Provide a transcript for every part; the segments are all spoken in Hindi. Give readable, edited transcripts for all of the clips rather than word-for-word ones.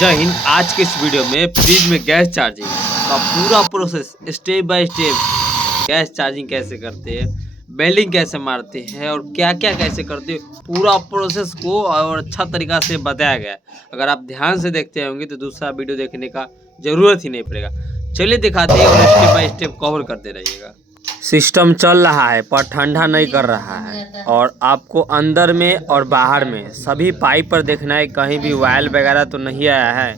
जय हिंद। आज के इस वीडियो में फ्रिज में गैस चार्जिंग का पूरा process step by step, gas charging कैसे करते हैं, वेल्डिंग कैसे मारते हैं और क्या क्या कैसे करते हैं, पूरा प्रोसेस को और अच्छा तरीका से बताया गया है। अगर आप ध्यान से देखते होंगे तो दूसरा वीडियो देखने का जरूरत ही नहीं पड़ेगा। चलिए दिखाते हैं और स्टेप बाय स्टेप कवर करते रहिएगा। सिस्टम चल रहा है पर ठंडा नहीं कर रहा है और आपको अंदर में और बाहर में सभी पाइप पर देखना है, कहीं भी वायल वगैरह तो नहीं आया है।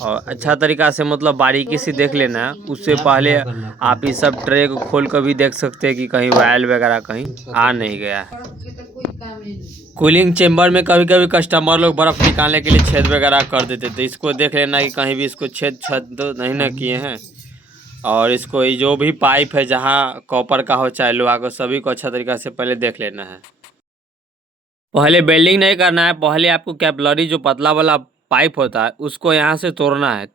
और अच्छा तरीका से मतलब बारीकी से देख लेना है। उससे पहले आप इस सब ट्रे को खोल कर भी देख सकते हैं कि कहीं वायल वगैरह कहीं आ नहीं गया है। कूलिंग चेम्बर में कभी कभी कस्टमर लोग बर्फ़ निकालने के लिए छेद वगैरह कर देते थे। इसको देख लेना कि कहीं भी इसको छेद तो नहीं ना किए हैं। और इसको ये जो भी पाइप है जहाँ कॉपर का हो चाहे लोहा का, सभी को अच्छा तरीका से पहले देख लेना है। पहले वेल्डिंग नहीं करना है, पहले आपको कैपिलरी जो पतला वाला पाइप होता है उसको यहाँ से तोड़ना है।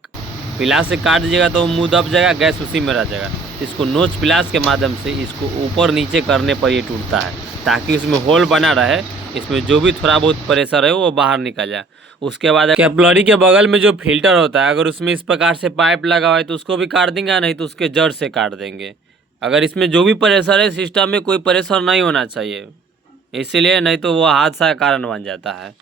पिलास से काट दीजिएगा तो मुंह दब जाएगा, गैस उसी में रह जाएगा। इसको नोच पिलास के माध्यम से इसको ऊपर नीचे करने पर ये टूटता है, ताकि उसमें होल बना रहे, इसमें जो भी थोड़ा बहुत प्रेशर है वो बाहर निकल जाए। उसके बाद कैपिलरी के बगल में जो फिल्टर होता है, अगर उसमें इस प्रकार से पाइप लगा हुआ है तो उसको भी काट देंगे, नहीं तो उसके जड़ से काट देंगे। अगर इसमें जो भी प्रेशर है, सिस्टम में कोई प्रेशर नहीं होना चाहिए, इसीलिए, नहीं तो वो हादसा का कारण बन जाता है।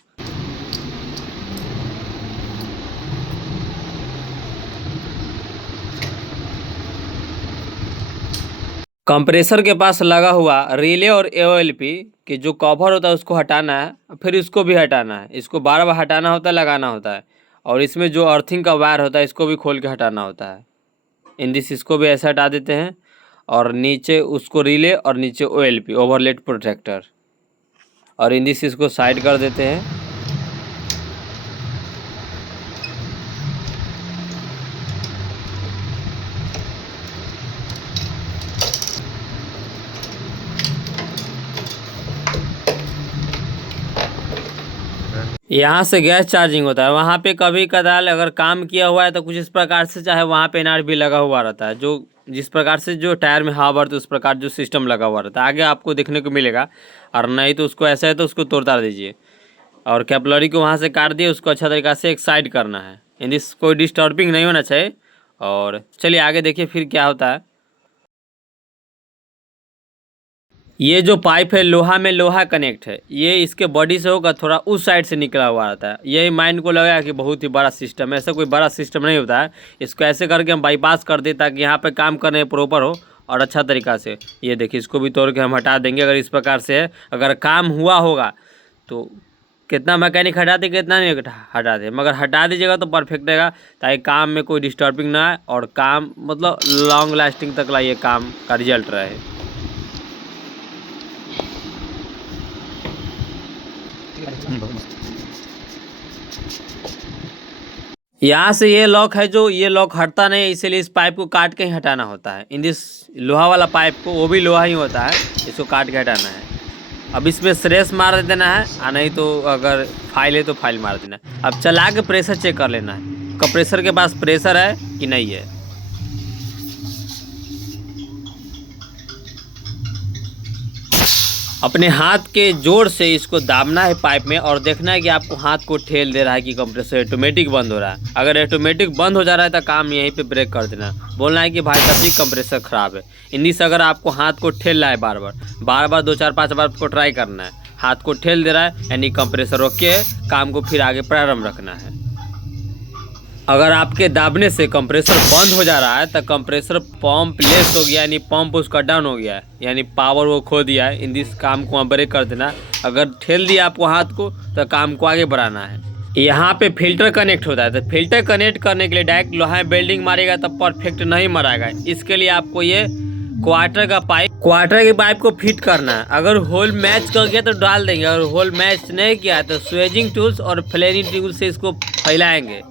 कंप्रेसर के पास लगा हुआ रिले और एओएलपी के जो कवर होता है उसको हटाना है, फिर इसको भी हटाना है। इसको बार बार हटाना होता है, लगाना होता है। और इसमें जो अर्थिंग का वायर होता है इसको भी खोल के हटाना होता है। इसको भी ऐसा हटा देते हैं। और नीचे उसको रिले और नीचे ओएलपी ओवरलेट प्रोटेक्टर, और इसको साइड कर देते हैं। यहाँ से गैस चार्जिंग होता है। वहाँ पे कभी कदाल अगर काम किया हुआ है तो कुछ इस प्रकार से, चाहे वहाँ पे एनआर भी लगा हुआ रहता है, जो जिस प्रकार से जो टायर में हवा भरती है उस प्रकार जो सिस्टम लगा हुआ रहता है, आगे आपको देखने को मिलेगा। और नहीं तो उसको ऐसा है तो उसको तोड़ता दीजिए और कैपिलरी को वहाँ से काट दिए, उसको अच्छा तरीका से एक साइड करना है। कोई डिस्टर्बिंग नहीं होना चाहिए। और चलिए आगे देखिए फिर क्या होता है। ये जो पाइप है लोहा में लोहा कनेक्ट है, ये इसके बॉडी से होगा, थोड़ा उस साइड से निकला हुआ रहता है। यही माइंड को लगा कि बहुत ही बड़ा सिस्टम है, ऐसा कोई बड़ा सिस्टम नहीं होता है। इसको ऐसे करके हम बाईपास कर दें ताकि यहाँ पे काम करने प्रॉपर हो और अच्छा तरीका से। ये देखिए, इसको भी तोड़ के हम हटा देंगे। अगर इस प्रकार से है, अगर काम हुआ होगा तो कितना मैकेनिक हटाते कितना नहीं हटाते, मगर हटा दीजिएगा तो परफेक्ट रहेगा, ताकि काम में कोई डिस्टर्बिंग ना आए और काम मतलब लॉन्ग लास्टिंग तक ला ये काम का रिजल्ट रहे। यहाँ से ये लॉक है, जो ये लॉक हटता नहीं है, इसीलिए इस पाइप को काट के ही हटाना होता है। लोहा वाला पाइप को, वो भी लोहा ही होता है, इसको काट के हटाना है। अब इसमें स्रेस मार देना है, और नहीं तो अगर फाइल है तो फाइल मार देना है। अब चला के प्रेशर चेक कर लेना है, कंप्रेसर के पास प्रेशर है कि नहीं है। अपने हाथ के जोर से इसको दाबना है पाइप में, और देखना है कि आपको हाथ को ठेल दे रहा है कि कंप्रेसर ऑटोमेटिक बंद हो रहा है। अगर ऑटोमेटिक बंद हो जा रहा है तो काम यहीं पे ब्रेक कर देना, बोलना है कि भाई साहब जी कंप्रेसर ख़राब है। अगर आपको हाथ को ठेल रहा है बार बार 2 4 5 बार को ट्राई करना है, हाथ को ठेल दे रहा है यानी कंप्रेसर ओके है, काम को फिर आगे प्रारंभ रखना है। अगर आपके दाबने से कंप्रेसर बंद हो जा रहा है तो कंप्रेसर पंप लेस हो गया, यानी पंप उसका डाउन हो गया है, यानी पावर वो खो दिया है। काम को ब्रेक कर देना। अगर ठेल दिया आपको हाथ को तो काम को आगे बढ़ाना है। यहाँ पे फिल्टर कनेक्ट होता है, तो फिल्टर कनेक्ट करने के लिए डायरेक्ट लोहा में वेल्डिंग मारेगा तो परफेक्ट नहीं मराएगा। इसके लिए आपको ये क्वार्टर के पाइप को फिट करना है। अगर होल मैच कर गया तो डाल देंगे, अगर होल मैच नहीं किया तो स्वेजिंग टूल्स और फ्लेनिंग टूल से इसको फैलाएंगे।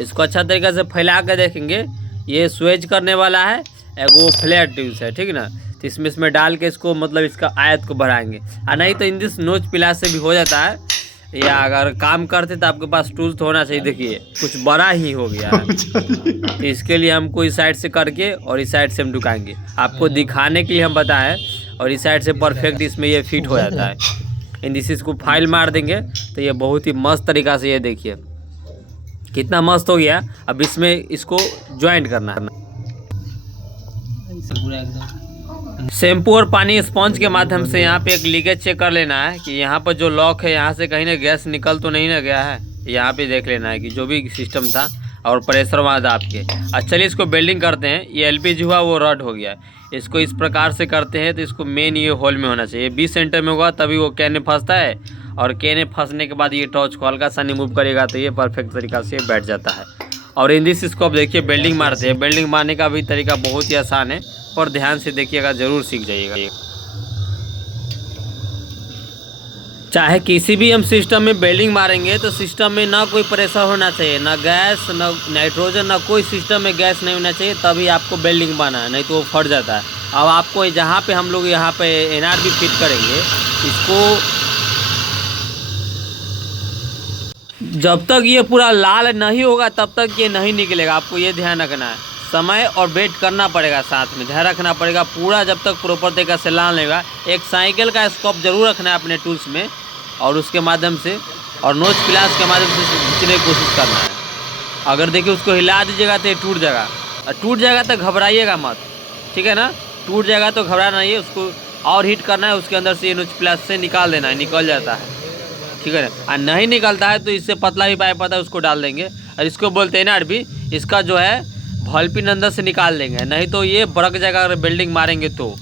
इसको अच्छा तरीके से फैला कर देखेंगे। ये स्वेज करने वाला है, वो फ्लैट ट्यूब्स है, ठीक ना। तो इसमें डाल के इसको मतलब इसका आयत को बढ़ाएंगे, और नहीं तो नोच पिलास से भी हो जाता है। या अगर काम करते तो आपके पास टूल्स तो होना चाहिए। देखिए कुछ बड़ा ही हो गया है, तो इसके लिए हमको इस साइड से करके और इस साइड से हम ढुकाएंगे, आपको दिखाने के लिए हम बताएं। और इस साइड से परफेक्ट इसमें ये फिट हो जाता है। इसको फाइल मार देंगे तो ये बहुत ही मस्त तरीका से, ये देखिए कितना मस्त हो गया। अब इसमें इसको ज्वाइंट करना है। शैम्पू और पानी स्पंज के माध्यम से यहाँ पे एक लीकेज चेक कर लेना है कि यहाँ पर जो लॉक है यहाँ से कहीं ना गैस निकल तो नहीं ना गया है। यहाँ पे देख लेना है कि जो भी सिस्टम था और प्रेशर वहाँ दाब के। अच्छा चलिए इसको वेल्डिंग करते हैं। ये एलपीजी हुआ वो रड हो गया। इसको इस प्रकार से करते हैं तो इसको मेन ये होल में होना चाहिए, 20 सेंटर में होगा तभी वो कैन में फंसता है। और कैन में फंसने के बाद ये टॉर्च को हल्का सा रिमूव करेगा तो ये परफेक्ट तरीका से बैठ जाता है। और इन दिस इसको अब देखिए वेल्डिंग मारते हैं। वेल्डिंग मारने का भी तरीका बहुत ही आसान है, पर ध्यान से देखिएगा, ज़रूर सीख जाइएगा। चाहे किसी भी हम सिस्टम में वेल्डिंग मारेंगे तो सिस्टम में ना कोई प्रेशर होना चाहिए, ना गैस, ना नाइट्रोजन, ना कोई सिस्टम में गैस नहीं होना चाहिए, तभी आपको वेल्डिंग मारना है, नहीं तो वो फट जाता है। अब आपको जहाँ पे हम लोग यहाँ पे एनआरबी फिट करेंगे, इसको जब तक ये पूरा लाल नहीं होगा तब तक ये नहीं निकलेगा। आपको ये ध्यान रखना है, समय और वेट करना पड़ेगा, साथ में ध्यान रखना पड़ेगा पूरा, जब तक प्रॉपर तरीके से लाल नहीं होगा। एक साइकिल का स्कोप जरूर रखना है अपने टूल्स में, और उसके माध्यम से और नोच प्लास के माध्यम से खींचने की कोशिश करना है। अगर देखिए उसको हिला दीजिएगा तो ये टूट जाएगा, और टूट जाएगा तो घबराइएगा मत, ठीक है ना। टूट जाएगा तो घबराना नहीं है, उसको और हीट करना है, उसके अंदर से ये नोच प्लास से निकाल देना है, निकल जाता है, ठीक है ना। और नहीं निकलता है तो इससे पतला भी पाइप आता है, उसको डाल देंगे। और इसको बोलते हैं एनआरबी, इसका जो है भॉल्पिन अंदर से निकाल देंगे, नहीं तो ये बरक जाएगा अगर वेल्डिंग मारेंगे तो।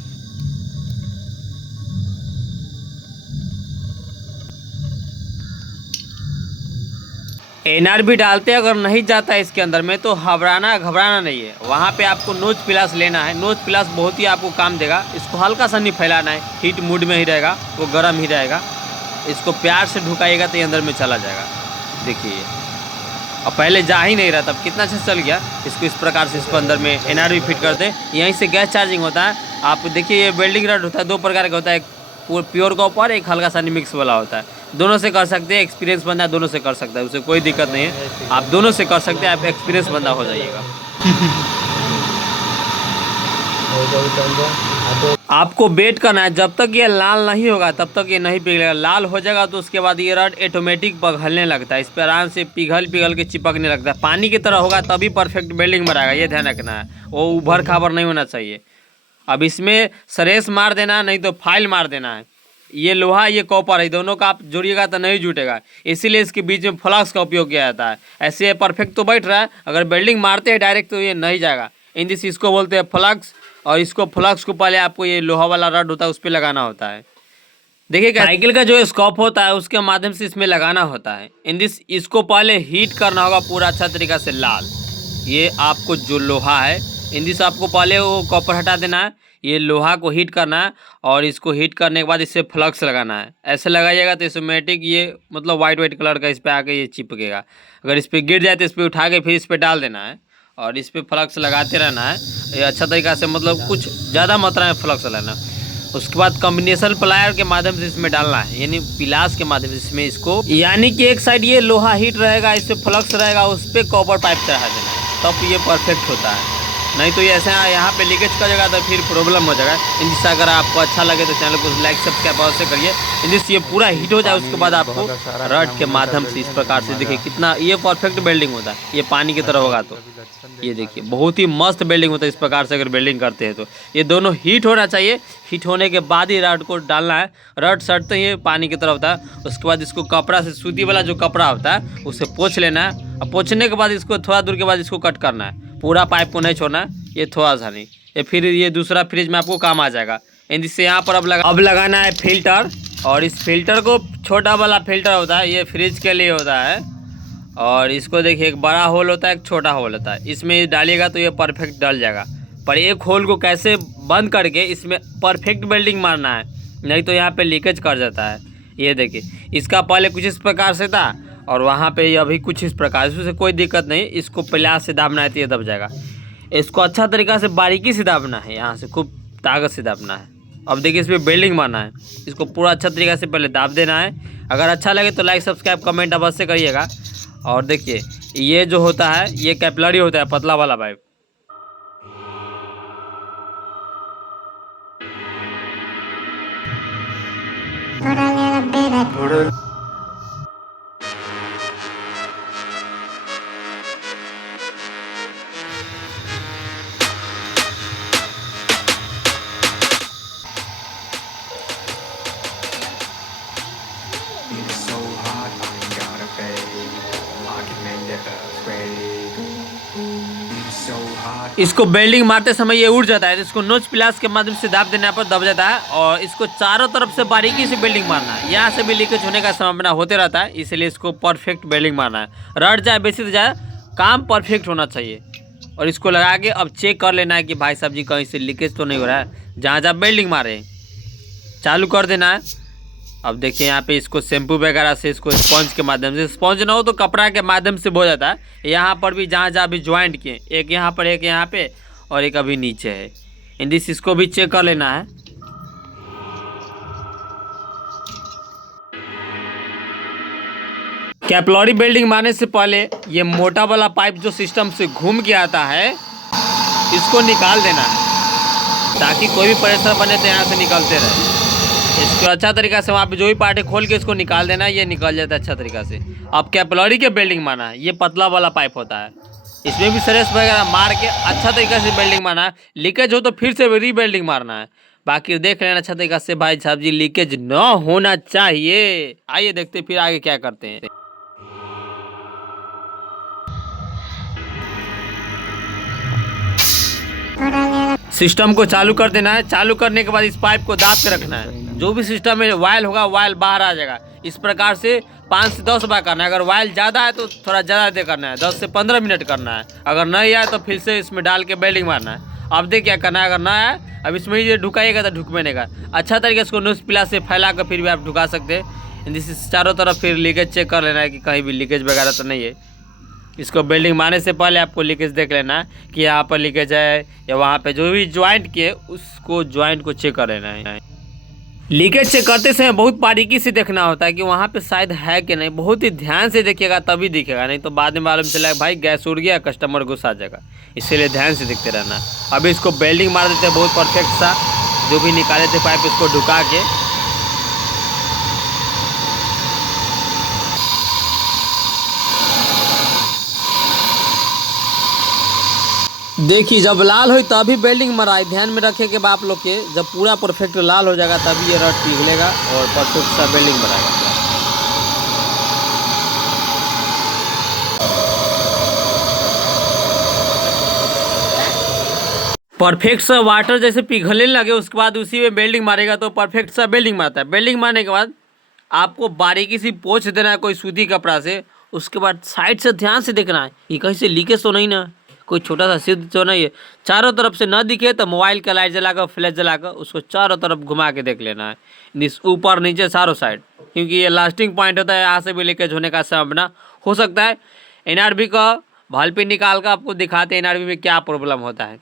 एनआरबी डालते अगर नहीं जाता है इसके अंदर में तो घबराना नहीं है। वहाँ पे आपको नोच प्लास लेना है। नोच प्लास बहुत ही आपको काम देगा। इसको हल्का सा नहीं फैलाना है, हीट मूड में ही रहेगा, वो गर्म ही रहेगा। इसको प्यार से ढुकाइएगा तो ये अंदर में चला जाएगा। देखिए और पहले जा ही नहीं रहा, तब कितना अच्छा चल गया। इसको इस प्रकार से इसको अंदर में एनआरबी फिट करते हैं। यहीं से गैस चार्जिंग होता है। आप देखिए ये वेल्डिंग रड होता है, दो प्रकार का होता है, एक प्योर कॉपर, एक हल्का सा मिक्स वाला होता है। दोनों से कर सकते हैं, एक्सपीरियंस बंदा दोनों से कर सकता है, उसे कोई दिक्कत नहीं है। आप दोनों से कर सकते हैं, आप एक्सपीरियंस बंदा हो जाइएगा। आपको वेट करना है, जब तक ये लाल नहीं होगा तब तक ये नहीं पिघलेगा। लाल हो जाएगा तो उसके बाद ये रड ऑटोमेटिक पिघलने लगता है, इस पर आराम से पिघल के चिपकने लगता है। पानी की तरह होगा तभी परफेक्ट वेल्डिंग बनाएगा, ये ध्यान रखना है। वो उभर खाबर नहीं होना चाहिए। अब इसमें सरेस मार देना, नहीं तो फाइल मार देना है। ये लोहा, ये कॉपर है, दोनों का आप जोड़िएगा तो नहीं जुटेगा, इसीलिए इसके बीच में फ्लक्स का उपयोग किया जाता है। ऐसे ये परफेक्ट तो बैठ रहा है, अगर वेल्डिंग मारते हैं डायरेक्ट तो ये नहीं जाएगा। इन दिस इसको बोलते हैं फ्लक्स, और इसको फ्लक्स को पहले आपको ये लोहा वाला रड होता है उस पर लगाना होता है। देखिए साइकिल का जो स्कोप होता है उसके माध्यम से इसमें लगाना होता है। इन दिस इसको पहले हीट करना होगा पूरा अच्छा तरीका से लाल। ये आपको जो लोहा है, इन दिस आपको पहले वो कॉपर हटा देना है, ये लोहा को हीट करना है, और इसको हीट करने के बाद इससे फ्लक्स लगाना है। ऐसे लगाइएगा तो ऑटोमेटिक ये मतलब वाइट कलर का इस पर आके ये चिपकेगा। अगर इस पर गिर जाए तो इस पर उठा के फिर इस पर डाल देना है, और इस पर फ्लक्स लगाते रहना है। ये अच्छा तरीका से, मतलब कुछ ज़्यादा मात्रा में फ्लक्स लगाना। उसके बाद कॉम्बिनेशन प्लायर के माध्यम से इसमें डालना है, यानी पिलास के माध्यम से इसमें इसको, यानी कि एक साइड ये लोहा हीट रहेगा, इस पर फ्लक्स रहेगा, उस पर कॉपर पाइप चढ़ा देना है, तब ये परफेक्ट होता है। नहीं तो ये ऐसे यहाँ पे लीकेज कर जाएगा तो फिर प्रॉब्लम हो जाएगा। इन जिससे अगर आपको अच्छा लगे तो चैनल को लाइक सब्सक्राइब अवश्य करिए। इन जिससे ये पूरा हीट हो जाए उसके बाद आपको रड के माध्यम से इस प्रकार से देखिए कितना ये परफेक्ट वेल्डिंग होता है। ये पानी की तरह होगा तो ये देखिए बहुत ही मस्त वेल्डिंग होता है। इस प्रकार से अगर वेल्डिंग करते हैं तो ये दोनों हीट होना चाहिए। हीट होने के बाद ही रड को डालना है। रड सटते ही पानी की तरह होता है। उसके बाद इसको कपड़ा से, सूती वाला जो कपड़ा होता है उसे पोंछ लेना है, और पोंछने के बाद इसको थोड़ा दूर के बाद इसको कट करना है। पूरा पाइप को नहीं छोड़ना है, ये थोड़ा सा नहीं, ये फिर ये दूसरा फ्रिज में आपको काम आ जाएगा। जिससे यहाँ पर अब लगाना है फिल्टर, और इस फिल्टर को छोटा वाला फिल्टर होता है, ये फ्रिज के लिए होता है। और इसको देखिए एक बड़ा होल होता है, एक छोटा होल होता है, इसमें डालिएगा तो ये परफेक्ट डल जाएगा। पर एक होल को कैसे बंद करके इसमें परफेक्ट वेल्डिंग मारना है, नहीं तो यहाँ पे लीकेज कर जाता है। ये देखिए इसका पहले कुछ इस प्रकार से था, और वहाँ पे अभी कुछ इस प्रकार से, कोई दिक्कत नहीं। इसको प्लास से दाबना है तो ये दब जाएगा। इसको अच्छा तरीका से बारीकी से दाबना है, यहाँ से खूब ताकत से दाबना है। अब देखिए इसमें वेल्डिंग मारना है, इसको पूरा अच्छा तरीका से पहले दाब देना है। अगर अच्छा लगे तो लाइक सब्सक्राइब कमेंट अवश्य करिएगा। और देखिए ये जो होता है ये कैपिलरी होता है, पतला वाला पाइप। इसको बेल्डिंग मारते समय ये उड़ जाता है, तो इसको नोच प्लास के माध्यम से दाब देने पर दब जाता है और इसको चारों तरफ से बारीकी से बेल्डिंग मारना है। यहाँ से भी लीकेज होने का संभावना होते रहता है, इसलिए इसको परफेक्ट बेल्डिंग मारना है। रट जाए बेसी तो जाए, काम परफेक्ट होना चाहिए। और इसको लगा के अब चेक कर लेना है कि भाई साहब जी कहीं से लीकेज तो नहीं हो रहा है। जहाँ जहाँ बेल्डिंग मारे चालू कर देना है। अब देखिए यहाँ पे इसको शैम्पू वगैरह से, इसको स्पंज के माध्यम से, स्पंज ना हो तो कपड़ा के माध्यम से हो जाता है। यहाँ पर भी जहाँ जहाँ भी ज्वाइंट किए, एक यहाँ पर, एक यहाँ पे और एक अभी नीचे है, इंडिस इसको भी चेक कर लेना है। कैपिलरी बेल्डिंग मारने से पहले ये मोटा वाला पाइप जो सिस्टम से घूम के आता है, इसको निकाल देना है ताकि कोई भी प्रेशर बने तो यहाँ से निकलते रहे। इसको अच्छा तरीका से वहाँ पे जो भी पार्ट है खोल के इसको निकाल देना है, ये निकल जाता है अच्छा तरीका से। अब कैपिलरी के बेल्डिंग मारना है। ये पतला वाला पाइप होता है, इसमें भी सरेस वगैरह मार के अच्छा तरीका से बेल्डिंग मारना है। लीकेज हो तो फिर से रीबेल्डिंग मारना है। बाकी देख लेना अच्छा तरीका से भाई साहब जी, लीकेज न होना चाहिए। आइए देखते फिर आगे क्या करते हैं। सिस्टम को चालू कर देना है। चालू करने के बाद इस पाइप को दाब के रखना है। जो भी सिस्टम में वायल होगा, वायल बाहर आ जाएगा। इस प्रकार से 5 से 10 बार करना है। अगर वायल ज़्यादा है तो थोड़ा ज़्यादा दे करना है, 10 से 15 मिनट करना है। अगर नहीं आए तो फिर से इसमें डाल के बेल्डिंग मारना है। अब देख क्या करना है, अगर ना आए अब इसमें ही ढुकाइएगा तो ढुकने का अच्छा तरीके से इसको न्यूज़ प्लास से फैला कर फिर भी आप ढुका सकते हैं। जिससे चारों तरफ फिर लीकेज चेक कर लेना है कि कहीं भी लीकेज वगैरह तो नहीं है। इसको बेल्डिंग मारने से पहले आपको लीकेज देख लेना है कि यहाँ पर लीकेज है या वहाँ पे जो भी ज्वाइंट किए उसको ज्वाइंट को चेक कर लेना है। लीकेज चेक करते समय बहुत बारीकी से देखना होता है कि वहाँ पे शायद है कि नहीं। बहुत ही ध्यान से देखिएगा तभी दिखेगा, नहीं तो बाद में मालूम चला भाई गैस उड़ गया, कस्टमर गुस्सा आ जाएगा। इसीलिए ध्यान से देखते रहना। अभी इसको बेल्डिंग मार देते हैं बहुत परफेक्ट सा। जो भी निकाले थे पाइप इसको ढुका के देखिए, जब लाल हो तभी बेल्डिंग मराए। ध्यान में रखे कि आप लोग के जब पूरा परफेक्ट लाल हो जाएगा तभी ये रड पिघलेगा और परफेक्ट सा बेल्डिंग बनाएगा। परफेक्ट सा वाटर जैसे पिघलने लगे उसके बाद उसी में बेल्डिंग मारेगा तो परफेक्ट सा बेल्डिंग मारता है। बेल्डिंग मारने के बाद आपको बारीकी से पोंछ देना है कोई सूती कपड़ा से। उसके बाद साइड से ध्यान से देखना है कि कहीं से लीकेज तो नहीं ना, कोई छोटा सा सिद्ध तो नहीं है। चारों तरफ से न दिखे तो मोबाइल का लाइट जलाकर, फ्लैश जलाकर उसको चारों तरफ घुमा के देख लेना है, ऊपर नीचे चारों साइड, क्योंकि ये लास्टिंग पॉइंट होता है। यहाँ से भी लीकेज होने का संभावना हो सकता है। एनआरबी का भाल पिन निकाल कर आपको दिखाते हैं एनआरबी में क्या प्रॉब्लम होता है।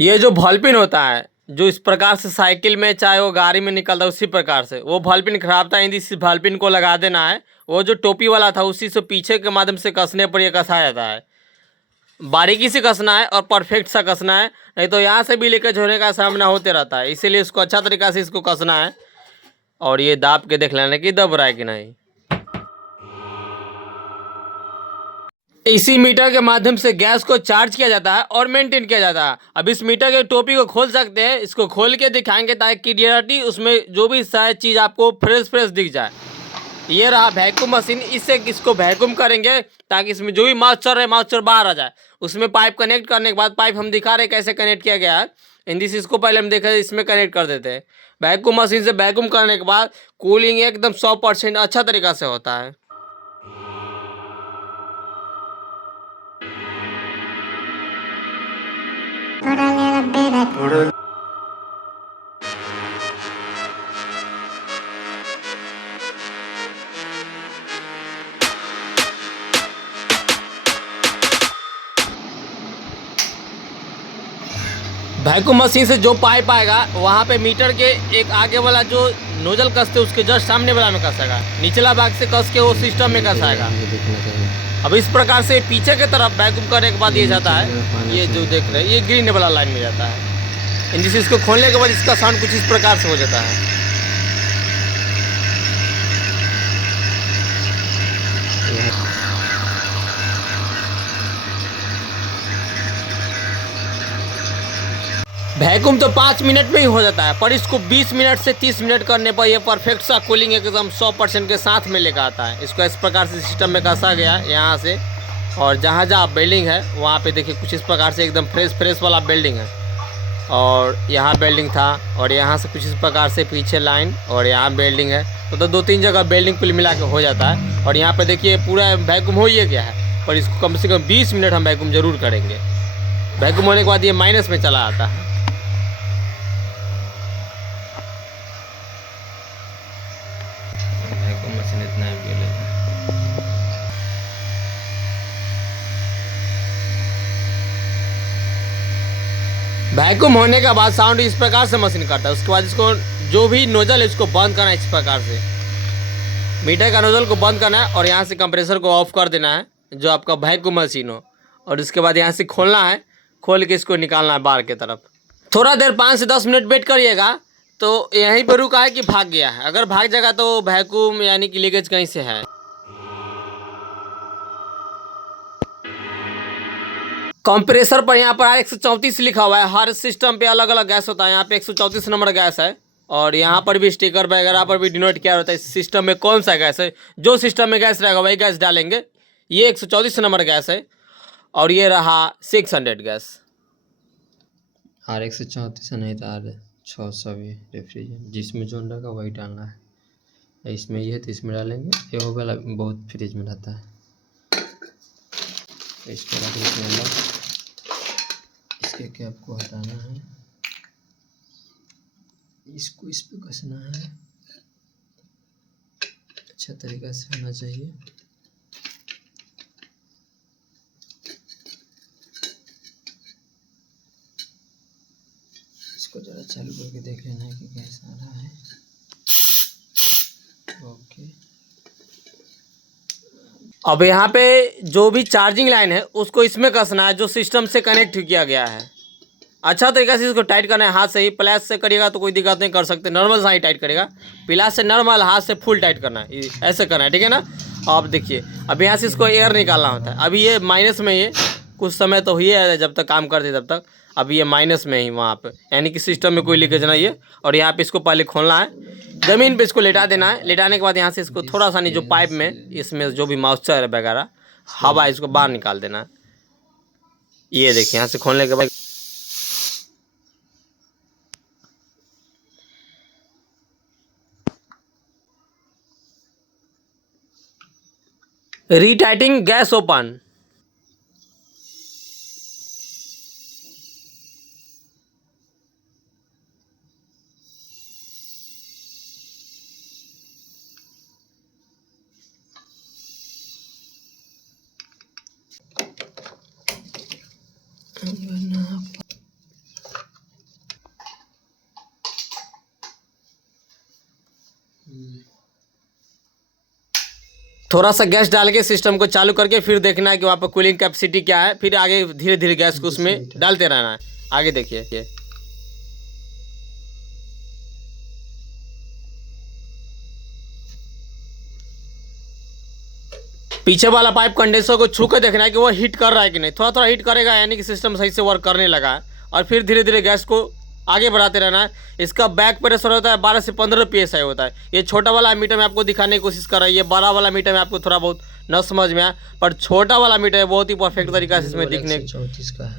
ये जो भलपिन होता है जो इस प्रकार से साइकिल में चाहे वो गाड़ी में निकलता है उसी प्रकार से वो भलपिन खराब था। इस भलपिन को लगा देना है। वो जो टोपी वाला था उसी से पीछे के माध्यम से कसने पर ये कसा जाता है। बारीकी से कसना है और परफेक्ट सा कसना है, नहीं तो यहाँ से भी लीकेज होने का सामना होते रहता है। इसीलिए इसको अच्छा तरीका से इसको कसना है और ये दाब के देख लेना कि दब रहा है कि नहीं। इसी मीटर के माध्यम से गैस को चार्ज किया जाता है और मेंटेन किया जाता है। अब इस मीटर के टोपी को खोल सकते हैं, इसको खोल के दिखाएंगे ताकि क्लियरिटी उसमें जो भी शायद चीज़ आपको फ्रेश दिख जाए। ये रहा वैक्यूम मशीन, इससे इसको वैक्यूम करेंगे ताकि इसमें जो भी मॉइस्चर है मॉइस्चर बाहर आ जाए। उसमें पाइप कनेक्ट करने के बाद पाइप हम दिखा रहे कैसे कनेक्ट किया गया है। इंदिस इसको पहले हम देखा इसमें कनेक्ट कर देते हैं। वैक्यूम मशीन से वैक्यूम करने के बाद कूलिंग एकदम 100% अच्छा तरीका से होता है। वैक्यूम मशीन से जो पाइप आएगा वहाँ पे मीटर के एक आगे वाला जो नोजल कसते उसके जस्ट सामने वाला में कसेगा, निचला भाग से कस के वो सिस्टम में कसाएगा। अब इस प्रकार से पीछे की तरफ वैक्यूम करने के बाद ये जाता है, ये जो देख रहे हैं ये ग्रीन वाला लाइन में जाता है। जिससे इसको खोलने के बाद इसका साउंड कुछ इस प्रकार से हो जाता है। वैक्यूम तो 5 मिनट में ही हो जाता है, पर इसको 20 मिनट से 30 मिनट करने पर ये परफेक्ट सा कूलिंग एकदम 100% के साथ में लेकर आता है। इसको इस प्रकार से सिस्टम में कसा गया है यहाँ से, और जहाँ जहाँ बिल्डिंग है वहाँ पे देखिए कुछ इस प्रकार से एकदम फ्रेश वाला बिल्डिंग है। और यहाँ बिल्डिंग था, और यहाँ से कुछ इस प्रकार से पीछे लाइन, और यहाँ बिल्डिंग है। तो 2-3 जगह बिल्डिंग कुल मिला के हो जाता है। और यहाँ पे देखिए पूरा वैक्यूम हो ही गया है, पर इसको कम से कम 20 मिनट हम वैक्यूम जरूर करेंगे। वैक्यूम होने के बाद ये माइनस में चला आता है। वैक्यूम मशीन इतना वैक्यूम होने के बाद साउंड इस प्रकार से मशीन करता है। उसके बाद इसको जो भी नोजल है इसको बंद करना है इस प्रकार से। मीटर का नोजल को बंद करना है और यहाँ से कंप्रेसर को ऑफ कर देना है जो आपका वैक्यूम मशीन हो। और उसके बाद यहाँ से खोलना है, खोल के इसको निकालना है बाहर की तरफ। थोड़ा देर 5 से 10 मिनट वेट करिएगा। तो यहीं पर रुका है कि भाग गया है। अगर भाग जाएगा तो वैक्यूम यानी कि लीकेज कहीं से है। कंप्रेसर पर यहाँ पर 134 लिखा हुआ है। हर सिस्टम पे अलग अलग गैस होता है। यहाँ पे 134 नंबर गैस है, और यहाँ पर भी स्टिकर वगैरह पर भी डिनोट किया होता है इस सिस्टम में कौन सा गैस है। जो सिस्टम में गैस रहेगा वही गैस डालेंगे। ये 134 नंबर गैस है, और ये रहा 600 गैस। R134 नहीं था, R600 भी रेफ्रिजरेटर जिसमें जो रहेगा वही डालना है। इसमें ये है तो इसमें डालेंगे। ये हो वाला बहुत फ्रिज में रहता है। इसको रख इसमें अलग। इसके कैप को हटाना है, इसको इस पे कसना है। अच्छा तरीका से होना चाहिए। इसको जरा चालू करके देख लेना है कि कैसा आ रहा है। ओके। अब यहाँ पे जो भी चार्जिंग लाइन है उसको इसमें कसना है जो सिस्टम से कनेक्ट किया गया है। अच्छा तरीका से इसको टाइट करना है। हाथ से ही, प्लास से करिएगा तो कोई दिक्कत नहीं, कर सकते। नॉर्मल से ही टाइट करेगा, प्लास से नॉर्मल, हाथ से फुल टाइट करना है, ऐसे करना है, ठीक है ना। अब देखिए अब यहाँ से इसको एयर निकालना होता है। अभी ये माइनस में, ये कुछ समय तो ही है जब तक काम करते तब तक। अभी ये माइनस में ही वहाँ पे, यानी कि सिस्टम में कोई लीकेज नहीं है। और यहाँ पे इसको पहले खोलना है, ज़मीन पे इसको लेटा देना है। लेटाने के बाद यहाँ से इसको थोड़ा सा नहीं, जो पाइप में इसमें जो भी मॉइस्चर है वगैरह हवा, इसको बाहर निकाल देना है। ये देखिए यहाँ से खोलने के बाद रीटाइटिंग गैस ओपन। थोड़ा सा गैस डाल के सिस्टम को चालू करके फिर देखना है कि वहाँ पर कूलिंग कैपेसिटी क्या है। फिर आगे धीरे धीरे गैस को उसमें डालते रहना है। आगे देखिए, पीछे वाला पाइप कंडेंसर को छू के देखना है कि वो हीट कर रहा है कि नहीं। थोड़ा थोड़ा हीट करेगा यानी कि सिस्टम सही से वर्क करने लगा है। और फिर धीरे धीरे गैस को आगे बढ़ाते रहना है। इसका बैक प्रेशर होता है 12 से 15 PSI होता है। ये छोटा वाला मीटर में आपको दिखाने की कोशिश कर रहा है, ये बड़ा वाला मीटर में आपको थोड़ा बहुत न समझ में आया, पर छोटा वाला मीटर है बहुत ही परफेक्ट तरीका से इसमें दिखने।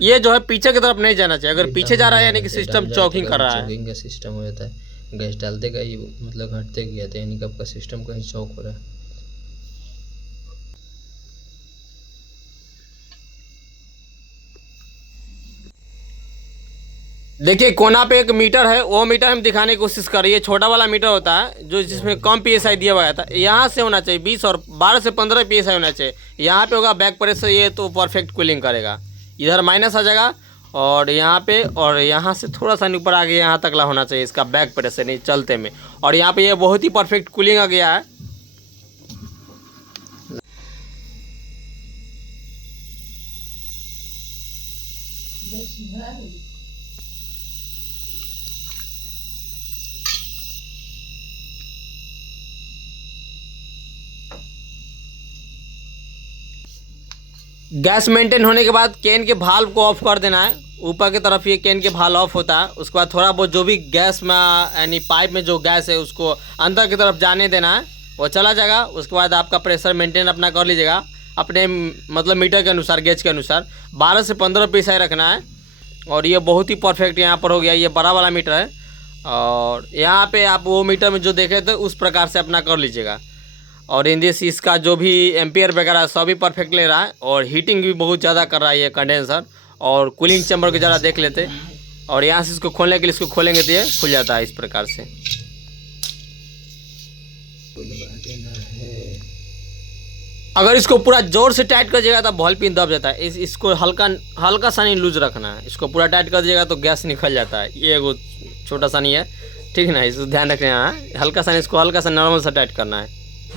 ये जो है पीछे की तरफ नहीं जाना चाहिए। अगर पीछे जा रहा है यानी कि सिस्टम चौकिंग कर रहा है। चौकिंग का सिस्टम हो जाता है। गैस डालते का ये मतलब घटते गया था, यानी कि आपका सिस्टम कहीं चौक हो रहा है। देखिए कोना पे एक मीटर है, वो मीटर हम दिखाने की कोशिश कर रही है। छोटा वाला मीटर होता है जो जिसमें कम PSI दिया हुआ था। यहाँ से होना चाहिए 20 और 12 से 15 PSI होना चाहिए। यहाँ पे होगा बैक प्रेशर, ये तो परफेक्ट कूलिंग करेगा। इधर माइनस आ जाएगा, और यहाँ पे, और यहाँ से थोड़ा सा ऊपर आगे यहाँ तक ला होना चाहिए इसका बैक प्रेशर, नहीं चलते में। और यहाँ पे ये बहुत ही परफेक्ट कूलिंग आ गया है। गैस मेंटेन होने के बाद केन के भाल्व को ऑफ कर देना है। ऊपर की तरफ ये कैन के भाल ऑफ होता है। उसके बाद थोड़ा बहुत जो भी गैस में यानी पाइप में जो गैस है उसको अंदर की तरफ जाने देना है, वो चला जाएगा। उसके बाद आपका प्रेशर मेंटेन अपना कर लीजिएगा अपने मतलब मीटर के अनुसार, गेज के अनुसार 12 से 15 पीसाई रखना है। और ये बहुत ही परफेक्ट यहाँ पर हो गया, ये बड़ा वाला मीटर है। और यहाँ पे आप वो मीटर में जो देखे थे उस प्रकार से अपना कर लीजिएगा। और इन दिस इसका जो भी एम्पियर वगैरह सभी परफेक्ट ले रहा है और हीटिंग भी बहुत ज़्यादा कर रहा है ये कंडेंसर। और कूलिंग चैम्बर को ज़रा देख लेते। और यहाँ से इसको खोलने के लिए इसको खोलेंगे तो ये खुल जाता है इस प्रकार से। अगर इसको पूरा जोर से टाइट कर दीजिएगा तो बॉल पिन दब जाता है। इसको हल्का सा नहीं लूज रखना है। इसको पूरा टाइट कर दीजिएगा तो गैस निकल जाता है। ये एगो छोटा सा नहीं है, ठीक है ना, इसको ध्यान रखना है। हल्का सा इसको हल्का सा नॉर्मल सा टाइट करना है,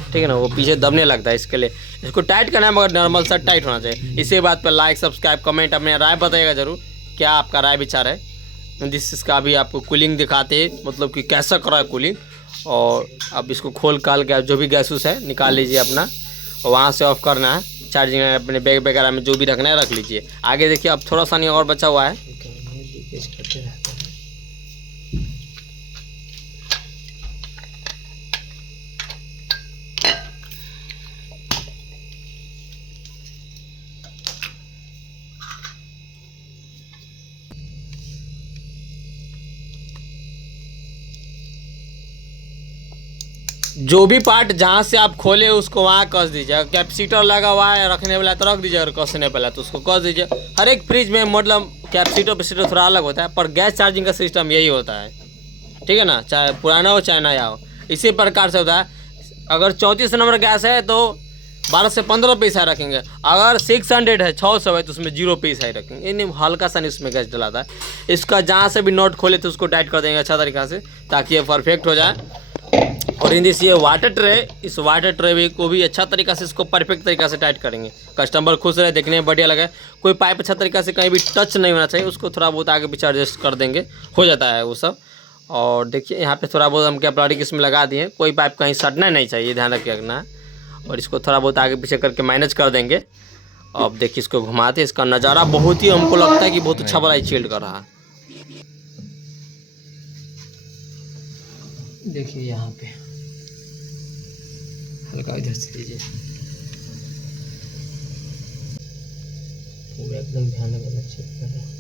ठीक है ना, वो पीछे दबने लगता है। इसके लिए इसको टाइट करना है मगर नॉर्मल सा टाइट होना चाहिए। इसी बात पर लाइक सब्सक्राइब कमेंट अपने राय बताइएगा ज़रूर, क्या आपका राय विचार है। इसका भी आपको कूलिंग दिखाते हैं, मतलब कि कैसा कर रहा है कूलिंग। और अब इसको खोल काल के जो भी गैस उस है निकाल लीजिए अपना, और वहाँ से ऑफ करना है। चार्जिंग अपने बैग वगैरह में जो भी रखना है रख लीजिए। आगे देखिए अब थोड़ा सा नहीं और बचा हुआ है। जो भी पार्ट जहाँ से आप खोले उसको वहाँ कस दीजिए। कैपेसिटर लगा हुआ है रखने वाला तो रख दीजिए, और कसने वाला तो उसको कस दीजिए। हर एक फ्रिज में मतलब कैपेसिटर थोड़ा अलग होता है, पर गैस चार्जिंग का सिस्टम यही होता है, ठीक है ना, चाहे पुराना हो चाहे नया हो, इसी प्रकार से होता है। अगर 34 नंबर गैस है तो 12 से 15 पीस रखेंगे। अगर 600 है 600 है तो उसमें 0 पीस रखेंगे। यानी हल्का सा नहीं उसमें गैस डलाता है। इसका जहाँ से भी नोट खोले तो उसको टाइट कर देंगे अच्छा तरीक़ा से, ताकि ये परफेक्ट हो जाए। और इन दिस ये वाटर ट्रे, इस वाटर ट्रे भी को भी अच्छा तरीक़ा से इसको परफेक्ट तरीक़ा से टाइट करेंगे। कस्टमर खुश रहे, देखने में बढ़िया लगे। कोई पाइप अच्छा तरीक़ा से कहीं भी टच नहीं होना चाहिए, उसको थोड़ा बहुत आगे पीछे एडजस्ट कर देंगे, हो जाता है वो सब। और देखिए यहाँ पे थोड़ा बहुत हम क्या प्लास्टिक इसमें लगा दिए, कोई पाइप कहीं सटना नहीं चाहिए, ध्यान रखना है। और इसको थोड़ा बहुत आगे पीछे करके मैनेज कर देंगे। अब देखिए इसको घुमाते, इसका नज़ारा बहुत ही हमको लगता है कि बहुत अच्छा वाला चिल्ड कर रहा है। देखिए यहाँ पे हल्का इधर से लीजिए, पूरा एकदम ध्यान वाला चेक कर रहा है।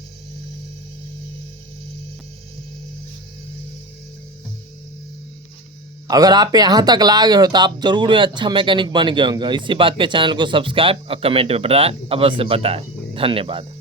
अगर आप यहाँ तक ला गए हो तो आप जरूर अच्छा मैकेनिक बन गए होंगे। इसी बात पे चैनल को सब्सक्राइब और कमेंट में बताएं, अवश्य बताएं। धन्यवाद।